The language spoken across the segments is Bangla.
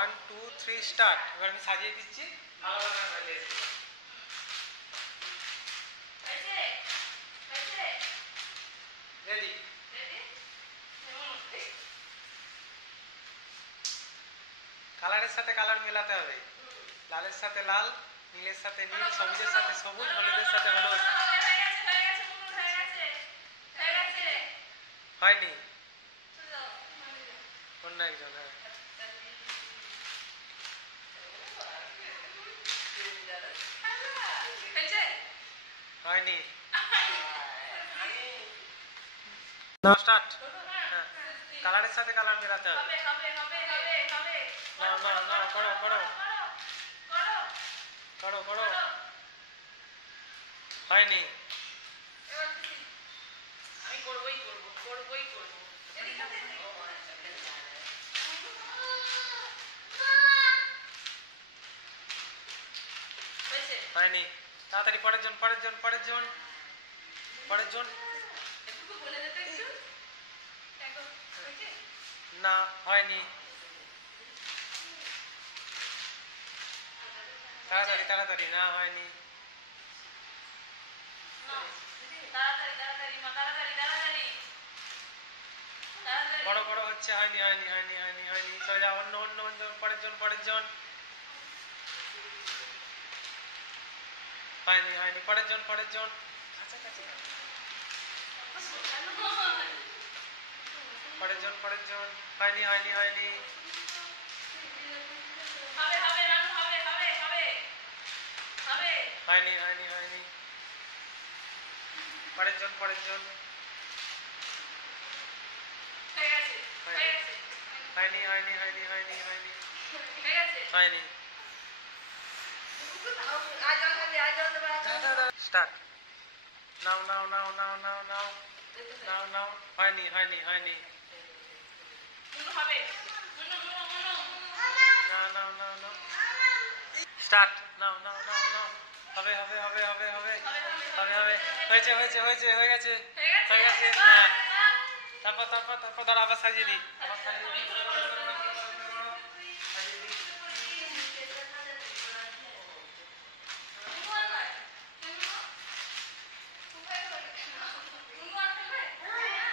1 2 3 স্টার্ট। এবার আমি সাজিয়ে দিচ্ছি। রেডি? কালারের সাথে কালার মেলাতে হবে। লালের সাথে লাল, নীলের সাথে নীল, সবুজের সাথে সবুজ, হলুদের সাথে হলুদ। হয়নি? অন্য একজন। হ্যাঁ, হয়নি। নাও স্টার্ট। হ্যাঁ, কালারের সাথে কালার মেলাতে হবে। নাও নাও নাও, করো করো করো করো। হয়নি? হয়নি? তাড়াতাড়ি পরের জন, পরের জন, পরের জন, পরের জন। না, হয়নি। তাড়াতাড়ি তাড়াতাড়ি। না, হয়নি। বড় বড় হচ্ছে। হয়নি হয়নি হয়নি হয়নি হয়নি। চলে যাও অন্য অন্য অন্য, পরের জন, পরের জন। হয়নি হয়নি, পরের জন, পরের জন। কাছাকাছি। পরের জন, পরের জন। হয়নি হয়নি হয়নি। হয়নি হয়নি হয়নি। পরের জন, পরের জন। হয়নি হয়নি হয়নি হয়নি হয়নি হয়নি। স্টার্ট। নাও নাও নাও নাও নাও নাও নাও নাও। হয়নি হয়নি হয়নি। নাও নাও নাও নাও। স্টার্ট। নাও নাও নাও নাও। হবে হবে হবে হবে হবে হবে হবে। হয়েছে হয়েছে হয়েছে, হয়ে গেছে হয়ে গেছে। হ্যাঁ, তারপর তারপর তারপর দাঁড়া, আবার সাজিয়ে দিই, আবার সাজিয়ে দিই।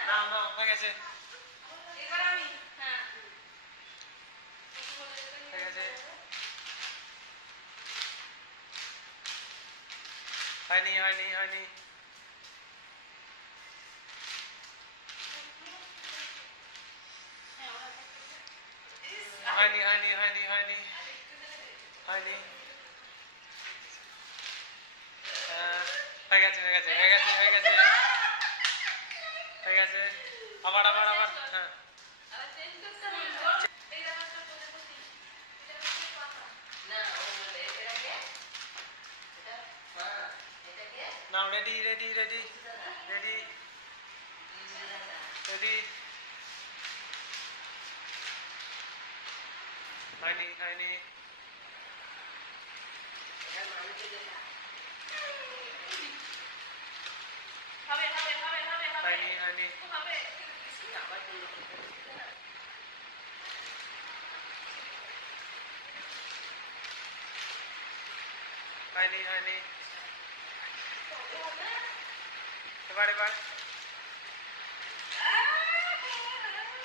নাও নাও, হয়ে গেছে হয়ে গেছে। হয়নি হয়নি হয়নি হয়নি হয়নি হয়নি হয়নি হয়নি। হয়ে গেছে হয়ে গেছে হয়ে গেছে হয়ে গেছে হয়ে গেছে। আবার আবার আবার। হ্যাঁ, now ready ready ready ready ready. হয়নি হয়নি হয়নি হয়নি হয়নি হয়নি। এবার এবার।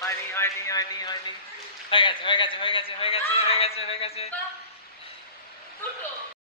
হয়নি হয়নি হয়নি হয়নি। হয়ে গেছে হয়ে গেছে হয়ে গেছে হয়ে গেছে হয়ে গেছে হয়ে গেছে।